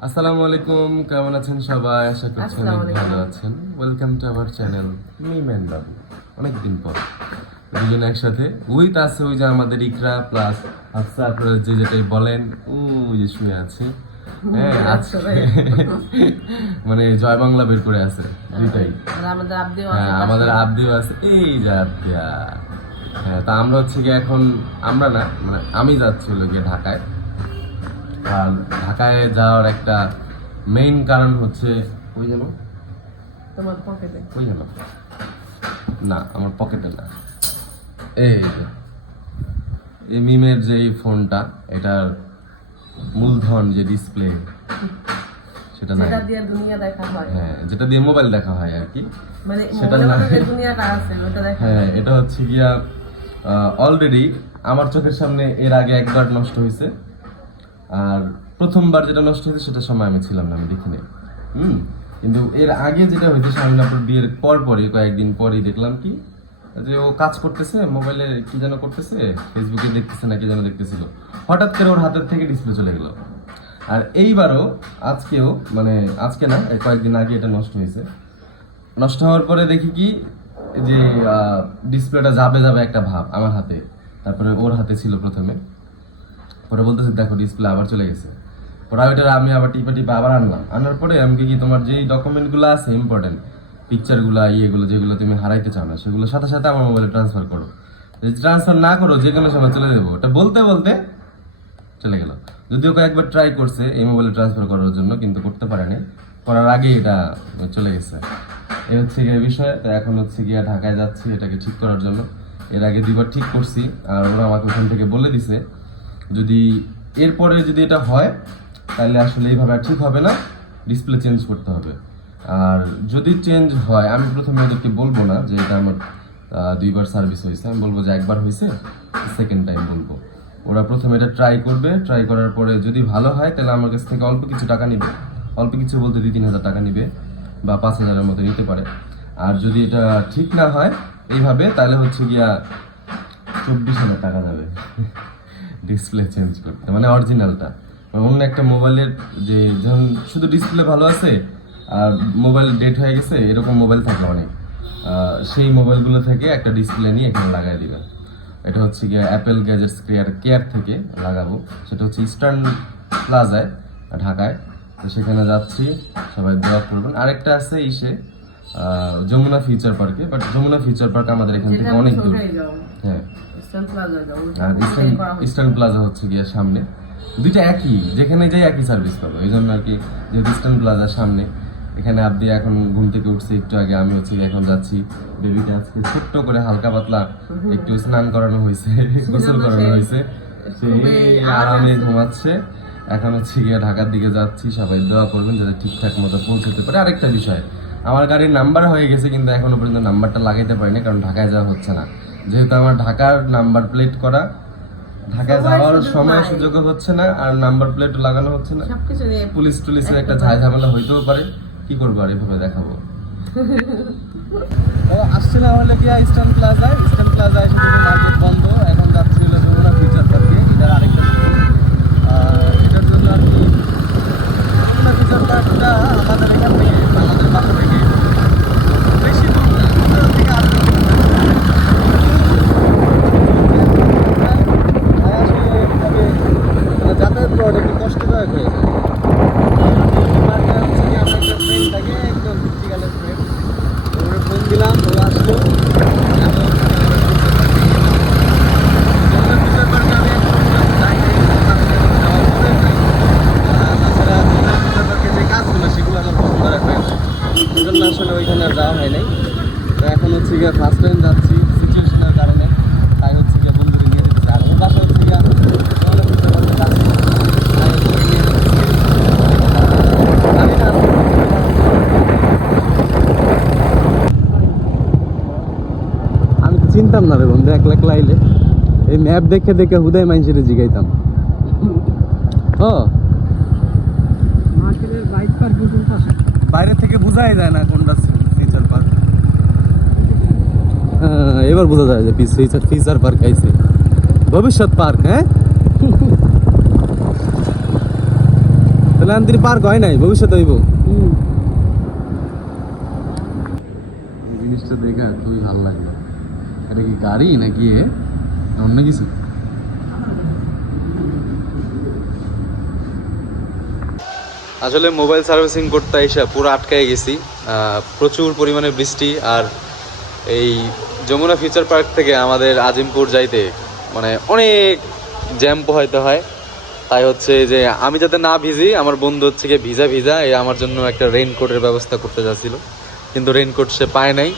আসসালামু আলাইকুম কেমন আছেন সবাই? আশা করছি অনেক ভালো আছেন। Welcome to our channel me man বাবু অনেকদিন পর। দুজন একসাথে। উইথ আছে ওই যে আমাদের ইকরা প্লাস আফসা আপনারা যে যেটাই বলেন ওই যে শুয়ে আছে। হ্যাঁ আজকে মানে জয় বাংলা বের করে আছে দুইটাই। আমাদের আব্দিও হ্যাঁ আছে আমাদের আবদিও আছে। এই যে আবদিয়া। হ্যাঁ তা আমরা হচ্ছে গিয়ে এখন আমরা না মানে আমি যাচ্ছি হলো গিয়ে ঢাকায়। আর ঢাকায় যাওয়ার একটা মেইন কারণ হচ্ছে ওই যেন তোমার পকেটে ওই যেন না? আমার পকেটে না। এই। এই মিমের যে এই ফোনটা এটার মূলধন যে ডিসপ্লে সেটা নাই। যেটা দিয়ে দুনিয়া দেখা হয়। হ্যাঁ যেটা দিয়ে মোবাইল দেখা হয় আর কি। মানে সেটা না। দুনিয়াটা আছে ওটা দেখা হ্যাঁ এটা হচ্ছে গিয়া অলরেডি আমার চোখের সামনে এর আগে একবার নষ্ট হয়েছে আর প্রথমবার যেটা নষ্ট হয়েছে সেটা সময় আমি ছিলাম না, আমি দেখিনি। হুম, কিন্তু এর আগে যেটা হয়েছে শামিনাপুর বিয়ের পর পরই, কয়েকদিন পরই দেখলাম কি, যে ও কাজ করতেছে মোবাইলে কি যেন করতেছে ফেসবুকে দেখতেছে না, কি যেন দেখতেছিল। হঠাৎ করে ওর হাতের থেকে ডিসপ্লে চলে গেল। আর এইবারও আজকেও মানে আজকে না কয়েকদিন আগে এটা নষ্ট হয়েছে। নষ্ট হওয়ার পরে দেখি কি, যে ডিসপ্লেটা যাবে যাবে একটা ভাব আমার হাতে। তারপরে ওর হাতে ছিল প্রথমে। পরে বলতেছে, দেখো ডিসপ্লে আবার চলে গেছে। পরে ওইটা আমি আবার টিপে টিপে আবার আনলাম। আনার পরে আমি কি তোমার যেই ডকুমেন্টগুলো আছে ইম্পর্টেন্ট পিকচারগুলো ইয়েগুলো যেগুলো তুমি হারাইতে চাও না, সেগুলো সাথে সাথে আমার মোবাইলে ট্রান্সফার করো। যদি ট্রান্সফার না করো, যে কোনো সময় চলে দেবো ওটা বলতে বলতে চলে গেল। যদিও কয়েকবার ট্রাই করছে, এই মোবাইলে ট্রান্সফার করার জন্য, কিন্তু করতে পারেনি। করার আগে এটা চলে গেছে। এই হচ্ছে গিয়ে বিষয়। তো এখন হচ্ছে গিয়ে ঢাকায় যাচ্ছি এটাকে ঠিক করার জন্য। এর আগে দুইবার ঠিক করছি, আর ওরা আমাকে ওখান থেকে বলে দিছে যদি এরপরে যদি এটা হয়, তাহলে আসলে এইভাবে ঠিক হবে না। ডিসপ্লে চেঞ্জ করতে হবে। আর যদি চেঞ্জ হয়, আমি প্রথমে ওদেরকে বলব না যে এটা আমার দুইবার সার্ভিস হয়েছে। আমি বলব যে একবার হয়েছে সেকেন্ড টাইম বলব। ওরা প্রথমে এটা ট্রাই করবে। ট্রাই করার পরে যদি ভালো হয়, তাহলে আমার কাছ থেকে অল্প কিছু টাকা নিবে। অল্প কিছু বলতে দুই, তিন হাজার টাকা নিবে বা পাঁচ হাজারের মতো নিতে পারে। আর যদি এটা ঠিক না হয়, এইভাবে, তাহলে হচ্ছে গিয়া চব্বিশ হাজার টাকা যাবে। ডিসপ্লে চেঞ্জ করতে মানে অরিজিনালটা অন্য একটা মোবাইলের যে যখন শুধু ডিসপ্লে ভালো আছে আর মোবাইল ডেট হয়ে গেছে এরকম মোবাইল থাকে অনেক। সেই মোবাইলগুলো থেকে একটা ডিসপ্লে নিয়ে এখানে লাগাই দিবেন এটা হচ্ছে গিয়ে অ্যাপেল গ্যাজেটস কেয়ার কেয়ার থেকে লাগাবো। সেটা হচ্ছে ইস্টার্ন প্লাজায় ঢাকায়। তো সেখানে যাচ্ছি সবাই দোয়া করবেন। আরেকটা আছে ইসে যমুনা ফিউচার পার্কে বাট যমুনা ফিউচার পার্ক আমাদের এখান থেকে অনেক দূর। হ্যাঁ। আর ইস্টার্ন প্লাজা হচ্ছে গিয়ে সামনে। দুইটা একই যেখানে যাই একই সার্ভিস পাবো। এই জন্য আর কি যেহেতু ইস্টার্ন প্লাজার সামনে এখানে আপনি এখন ঘুম থেকে উঠছি একটু আগে আমি হচ্ছে এখন যাচ্ছি। বেবিকে আজকে ছোট্ট করে হালকা পাতলা একটু স্নান করানো হয়েছে গোসল করানো হয়েছে। আরামে ঘুমাচ্ছে। এখন হচ্ছে গিয়ে ঢাকার দিকে যাচ্ছি সবাই দোয়া করবেন যাতে ঠিকঠাক মতো পৌঁছতে পারে। আরেকটা বিষয় আমার গাড়ির নাম্বার হয়ে গেছে কিন্তু এখনও পর্যন্ত নাম্বারটা লাগাইতে পারিনি কারণ ঢাকায় যাওয়া হচ্ছে না। যেহেতু আমার ঢাকার নাম্বার প্লেট করা ঢাকায় যাওয়ার সময়। সুযোগ হচ্ছে না আর নাম্বার প্লেট লাগানো হচ্ছে না। পুলিশ টুলিশের একটা ঝাই ঝামেলা হইতেও পারে। কি করব আর এভাবে দেখাবো? তো আসছিলাম হলে গিয়া ইস্টার্ন প্লাজায় ইস্টার্ন প্লাজায় মার্কেট বন্ধ এখন যাচ্ছি হলো যমুনা ফিউচার পার্কে এটার আরেকটা আহ, এটার জন্য আর কি যমুনা ফিউচার পার্কটা আমাদের এখান থেকে আমাদের বাসা থেকে বেশি দূর না আমাদের থেকে আট কিলোমিটার। তাই আসলে এভাবে মানে যাতায়াত করাটা একটু কষ্টদায়ক হয়ে যায় এই পার্কে হচ্ছে কি আমার একটা ফ্রেন্ড থাকে একদম সত্যিকারের ফ্রেন্ড ওরে ফোন দিলাম ও আসলো এখন যমুনা ফিউচার পার্কে আমি এখনও যাই নাই, যাওয়ার পরে নাই। আহ, তাছাড়া যমুনা ফিউচার পার্কে যে কাজগুলো সেগুলো আমার পছন্দ রাখবে এই জন্য আসলে ওইখানে আর যাওয়া হয় নাই তো এখন হচ্ছে গিয়ে ফার্স্ট টাইম যাচ্ছি সিচুয়েশনের কারণে তাই হচ্ছে গিয়ে বন্ধুকে নিয়ে যেতেছি আর ওর বাসা হচ্ছে গিয়ে যমুনা ফিউচার পার্কের কাছে তাই ওকে নিয়ে যেতেছি জানি না আজকে চিনতাম না রে বন্ধু একলা একলা আইলে। এই ম্যাপ দেখে দেখে হুদায় মানুষের জিগাইতাম। ও বাইরে থেকে বোঝাই যায় না কোনটা ফিচার পার্ক এবার বোঝা যায় যে ফিচার ফিচার পার্ক আইছে। ভবিষ্যৎ পার্ক হ্যাঁ? তাহলে আন্তির পার্ক হয় নাই ভবিষ্যতে হইব। জিনিসটা দেখা খুবই ভালো লাগল এটা কি গাড়ি নাকি অন্য কিছু? আসলে মোবাইল সার্ভিসিং করতে এসে পুরো আটকায় গেছি। প্রচুর পরিমাণে বৃষ্টি আর এই যমুনা ফিউচার পার্ক থেকে আমাদের আজিমপুর যাইতে মানে অনেক জ্যাম পোহাইতে হয়। তাই হচ্ছে যে আমি যাতে না ভিজি, আমার বন্ধু হচ্ছে গিয়ে ভিজা ভিজা এই আমার জন্য একটা রেইনকোটের ব্যবস্থা করতে যাচ্ছিল। কিন্তু রেইনকোট সে পায় নাই।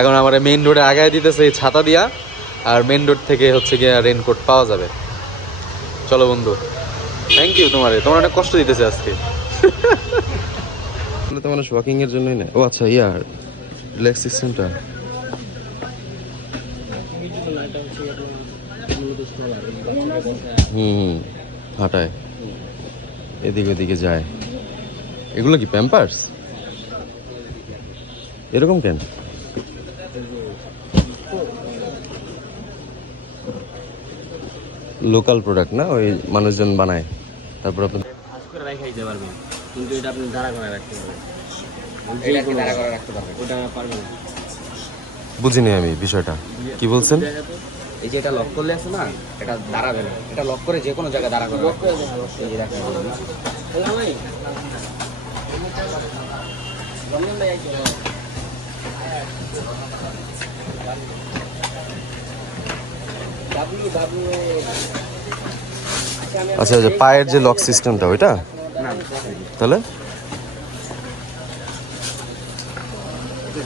এখন আমার মেইন রোডে আগায় দিতেছে এই ছাতা দিয়া, আর মেইন রোড থেকে হচ্ছে গিয়ে রেনকোট পাওয়া যাবে। চলো বন্ধু। থ্যাংক ইউ তোমারে, তোমার অনেক কষ্ট দিতেছে আজকে। তো মানুষ ওয়াকিং এর জন্যই না। ও আচ্ছা ইয়া রিল্যাক্স সিস্টেমটা হুম হুম, হাঁটায়। এদিকে ওদিকে যায়। এগুলো কি প্যাম্পার্স এরকম কেন? লোকাল প্রোডাক্ট না ওই মানুষজন বানায়। তারপর আপনি ভাঁজ করে রেখে দিতে পারবেন। কিন্তু এটা আপনি দাঁড়া করে রাখতে পারবেন। এটা কি দাঁড়া করে রাখতে পারবেন। ওটা পারবেন না। বুঝিনি আমি বিষয়টা। কি বলছেন? এই যে এটা লক করলে আছে না এটা দাঁড়াবে না। এটা লক করে যে কোনো জায়গায় দাঁড়া করে রাখতে হবে। এই যে রাখা যাবে না। আচ্ছা আচ্ছা পায়ের যে লক সিস্টেমটা ওইটা? তাহলে?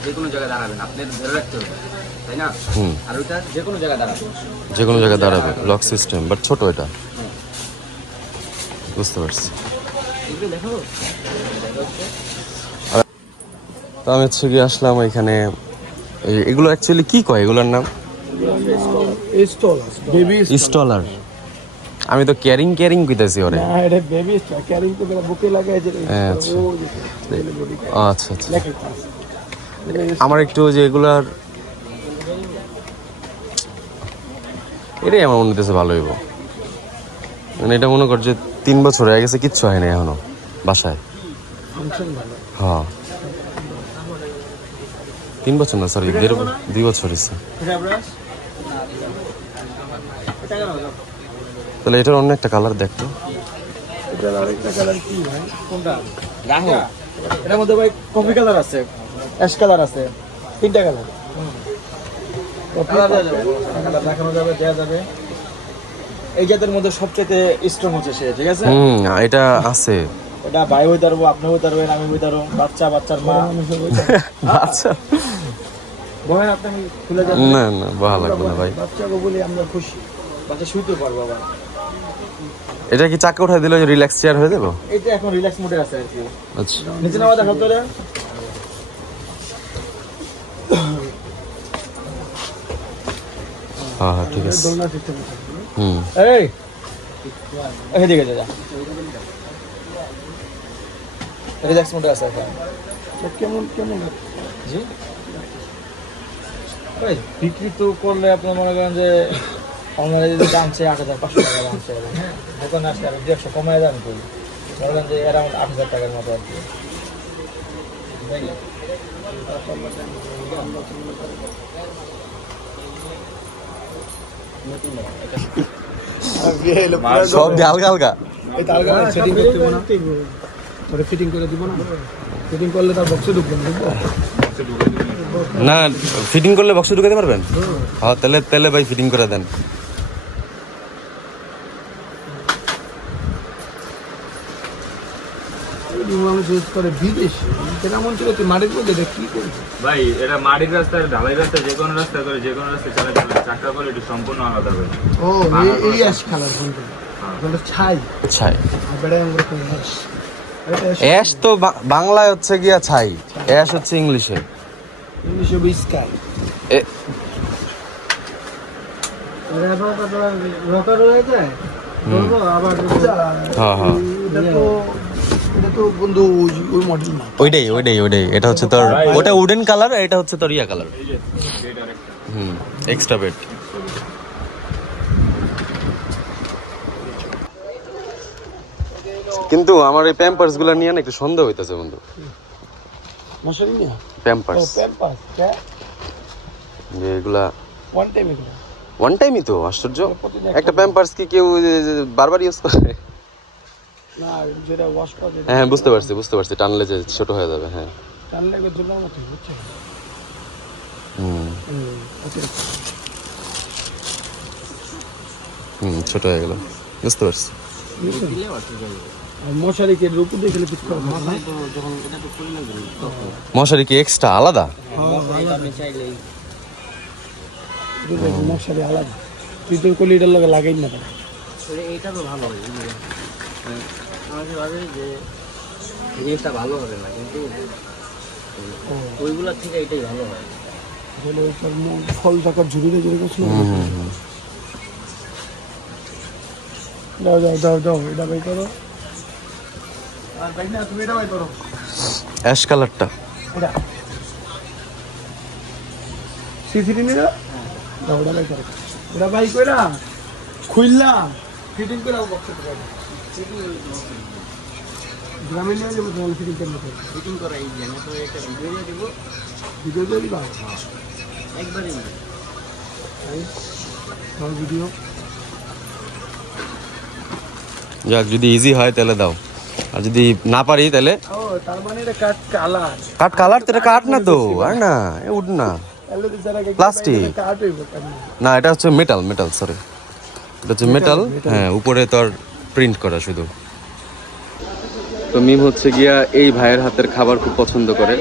যে কোনো জায়গায় দাঁড়াবেন আপনি ধরে রাখতে হবে তাই না? হুম। আর ওইটা যে কোনো জায়গায় দাঁড়াবে যে কোনো জায়গায় দাঁড়াবে লক সিস্টেম বাট ছোট এটা। বুঝতে পারছি। তো আমি হচ্ছে গিয়ে আসলাম এখানে এগুলো অ্যাকচুয়ালি কি কয়? এগুলোর নাম? স্টলার আমি তো ক্যারিং ক্যারিং কইতাছি ওরে। হ্যাঁ এটা বেবি ক্যারিং তো বুকে লাগায় যে হ্যাঁ, আচ্ছা। আচ্ছা আচ্ছা। আমার একটু যে এগুলার এটাই আমার মনে হতেছে ভালো হইব। মানে এটা মনে কর যে তিন বছর হয়ে গেছে কিচ্ছু হয় না এখনও বাসায়। হ্যাঁ। তিন বছর না সরি দেড় দুই বছর হয়েছে তাহলে এটার অন্য একটা কালার দেখতো। এটার আরেকটা কালার কি ভাই? কোনটা? রাহো। এটার মধ্যে ভাই কফি কালার আছে অ্যাশ কালার আছে তিনটা কালার কালার দেখানো যাবে দেওয়া যাবে। এই জাতের মধ্যে সবচেয়ে স্ট্রং হচ্ছে সে ঠিক আছে? হুম এটা আছে। এটা ভাই হইতে পারব আপনি হইতে পারবেন আমি হইতে পারব বাচ্চা বাচ্চার মা। আচ্ছা ভয় খুলে না না ভালো লাগবে না ভাই। বাচ্চাকে বলি আমরা খুশি। বাচ্চা শুইতে পারব আবার। এটা কি চাকা উঠাই দিলে রিল্যাক্স চেয়ার হয়ে যাব? এটা এখন রিল্যাক্স মোডে আছে আর কি। আচ্ছা। নিচে নামা দেখাও তোরা। হ্যাঁ হ্যাঁ ঠিক আছে। দোলনা সিস্টেম হুম। এই এদিকে যা যা। রিল্যাক্স মোডে আছে কেমন কেমন? জি? বিক্রি তো করলে আপনি মনে করেন যে অনলাইনে যদি দাম চাই আট হাজার পাঁচশো টাকা দাম চাই হ্যাঁ? দোকানে আসলে আমি দেড়শো কমায় দাম করি। মনে করেন যে অ্যারাউন্ড আট হাজার টাকার মতো আর কি। সব হালকা ফিটিং করে দিব না। ফিটিং করলে তার বক্সে ঢুকবে না ঢুকবো? না ফিটিং করলে বক্সে ঢুকাতে পারবেন? হ্যাঁ তাহলে তাহলে ভাই ফিটিং করে দেন। মানুষ ইউজ করে বিদেশ সেটা মন ছিল মাটির মধ্যে এটা কি করবি ভাই এটা মাটির রাস্তায় ঢালাই রাস্তায় যে কোনো রাস্তা করে যে কোনো রাস্তায় চাকা করে একটু সম্পূর্ণ আলাদা হবে ও এই- এই অ্যাশ কালার কোনটা কোনটা ছাই। ছাই। আমরা অ্যাশ তো বাংলায় হচ্ছে গিয়া ছাই। অ্যাশ হচ্ছে ইংলিশে। ইংলিশ হবে স্কাই এ রকার যায় বলব আবার এটা তো এটা তো বন্ধু ওই- ওই মডেল না ওইটাই ওইটাই ওইটাই। এটা হচ্ছে তোর ওটা উডেন কালার এটা হচ্ছে তোর ইয়া কালার হুম এক্সট্রা বেড কিন্তু আমার এই প্যাম্পার্সগুলো নিয়ে না একটু সন্দেহ হইতেছে বন্ধু। মশারি নিয়ে? প্যাম্পার্স যে এগুলা ওয়ান টাইম এগুলো? ওয়ান টাইমই তো আশ্চর্য। একটা প্যাম্পার্স কি কেউ বারবার ইউজ করে? না যেটা ওয়াশ করা হ্যাঁ বুঝতে পারছি বুঝতে পারছি টানলে যে ছোট হয়ে যাবে হ্যাঁ। টানলে এবার মতো হুম। হুম ছোট হয়ে গেল। বুঝতে পারছি। দিলে আর ঠিক আছে আর মশারি উপর দিয়ে খেলে এটা করি মশারি কি এক্সট্রা আলাদা? এটা দুটো মশারি আলাদা। তুই তোর কলিটার লগে লাগাই না। এইটা তো ভালো হয় আমাকে ভাবে যে জিনিসটা ভালো হবে না কিন্তু ওইগুলোর থেকে এটাই ভালো হয়। তাহলে ওই তোর ফল টাকার ঝুড়ি দিয়ে ঝুড়ি করছিল দাও দাও দাও দাও এটা বাই করো আর ভাই না তুমি এটা বাই করো অ্যাশ কালারটা। এটা। সিসিটি নিয়ে দাও ওটা বাই করো। এটা বাই কইরা খুললা ফিটিং করে বক্স গ্রামে নিয়ে যাব তোমার ফিটিং করতে ফিটিং করা এই যে তো একটা ভিডিও দিয়ে দিব। ভিডিও দিয়ে দিবা? একবারই না। ভিডিও যাক যদি ইজি হয় তাহলে দাও। আর যদি না পারি তাহলে? ও তার মানে এটা কাট কালার। কাঠ কালার তো এটা কাঠ না তো আর না এ উঠ না। তো কাট না এটা হচ্ছে মেটাল মেটাল সরি এটা হচ্ছে মেটাল হ্যাঁ উপরে তোর প্রিন্ট করা শুধু। তো মিম হচ্ছে গিয়া এই ভাইয়ের হাতের খাবার খুব পছন্দ করে।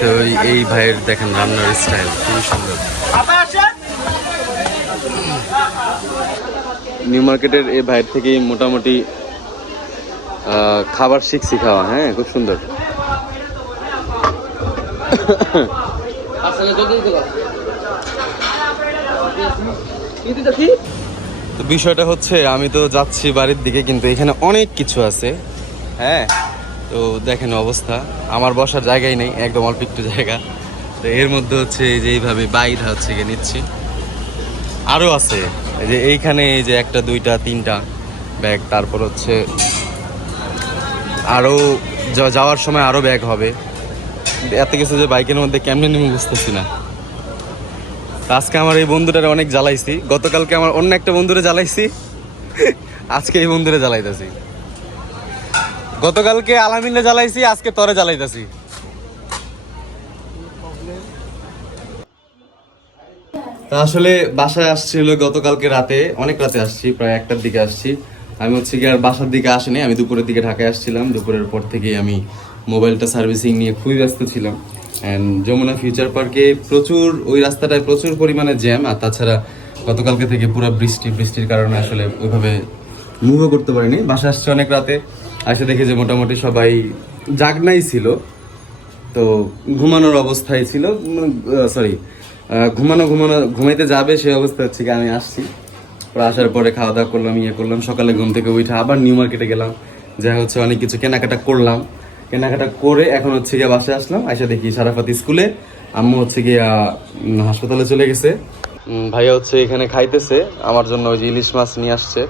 তো এই- এই ভাইয়ের দেখেন রান্নার স্টাইল খুবই সুন্দর। নিউ মার্কেটের এই ভাইয়ের থেকেই মোটামুটি খাবার শিখছি খাওয়া হ্যাঁ খুব সুন্দর। তো বিষয়টা হচ্ছে, আমি তো যাচ্ছি বাড়ির দিকে, কিন্তু এখানে অনেক কিছু আছে হ্যাঁ? তো দেখেন অবস্থা, আমার বসার জায়গাই নেই, একদম অল্প একটু জায়গা। তো এর মধ্যে হচ্ছে যে এইভাবে বাইর হচ্ছে গিয়ে নিচ্ছি। আরও আছে যে এইখানে এই যে একটা, দুইটা, তিনটা ব্যাগ, তারপর হচ্ছে আরও যাওয়ার সময় আরও ব্যাগ হবে। এত কিছু যে বাইকের মধ্যে কেমনে নেমে বুঝতেছি না। আজকে আমার এই বন্ধুটারে অনেক জ্বালাইছি। গতকালকে আমার অন্য একটা বন্ধুরে জ্বালাইছি। আজকে এই বন্ধুরে জ্বালাইতাছি। গতকালকে আলামিনে জ্বালাইছি, আজকে তরে জ্বালাইতেছি। তা আসলে বাসায় আসছি হলো গতকালকে রাতে, অনেক রাতে আসছি, প্রায় একটার দিকে আসছি। আমি হচ্ছে কি আর বাসার দিকে আসিনি, আমি দুপুরের দিকে ঢাকায় আসছিলাম, দুপুরের পর থেকেই আমি মোবাইলটা সার্ভিসিং নিয়ে খুবই ব্যস্ত ছিলাম। অ্যান্ড যমুনা ফিউচার পার্কে প্রচুর, ওই রাস্তাটায় প্রচুর পরিমাণে জ্যাম, আর তাছাড়া গতকালকে থেকে পুরো বৃষ্টি, বৃষ্টির কারণে আসলে ওইভাবে মুভও করতে পারিনি। বাসা আসছে অনেক রাতে, আসে দেখে যে মোটামুটি সবাই জাগনাই ছিল। তো ঘুমানোর অবস্থায় ছিল সরি ঘুমানো ঘুমানো, ঘুমাইতে যাবে সেই অবস্থা হচ্ছে কি আমি আসছি। আসার পরে খাওয়া দাওয়া করলাম ইয়ে করলাম, সকালে ঘুম থেকে উঠে আবার নিউ মার্কেটে গেলাম। যা হচ্ছে অনেক কিছু কেনাকাটা করলাম। কেনাকাটা করে এখন হচ্ছে গিয়ে বাসায় আসলাম এসে দেখি সারাফাত স্কুলে আম্মু হচ্ছে গিয়ে হাসপাতালে চলে গেছে। ভাইয়া হচ্ছে এখানে খাইতেছে, আমার জন্য ওই যে ইলিশ মাছ নিয়ে আসছে।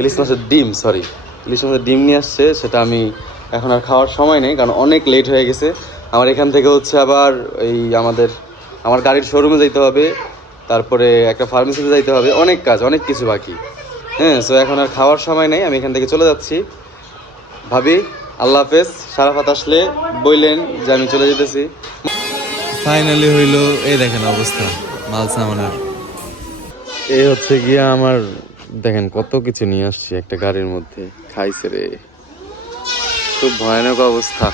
ইলিশ মাছের ডিম সরি ইলিশ মাছের ডিম নিয়ে আসছে, সেটা আমি এখন আর খাওয়ার সময় নেই, কারণ অনেক লেট হয়ে গেছে। আমার এখান থেকে হচ্ছে আবার এই আমাদের, আমার গাড়ির শোরুমে যাইতে হবে। তারপরে একটা ফার্মেসিতে যাইতে হবে। অনেক কাজ অনেক কিছু বাকি। হ্যাঁ সো এখন আর খাওয়ার সময় নেই আমি এখান থেকে চলে যাচ্ছি। ভাবি আল্লাহ হাফেজ সারাফাত আসলে বললেন যে আমি চলে যেতেছি। ফাইনালি হইল এই দেখেন অবস্থা মাল সামানের। এই হচ্ছে গিয়ে আমার দেখেন কত কিছু নিয়ে আসছি একটা গাড়ির মধ্যে খাইছে রে। খুব ভয়ানক অবস্থা।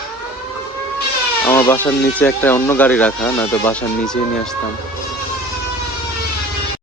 আমার বাসার নিচে একটা অন্য গাড়ি রাখা নয়তো বাসার নিচেই নিয়ে আসতাম।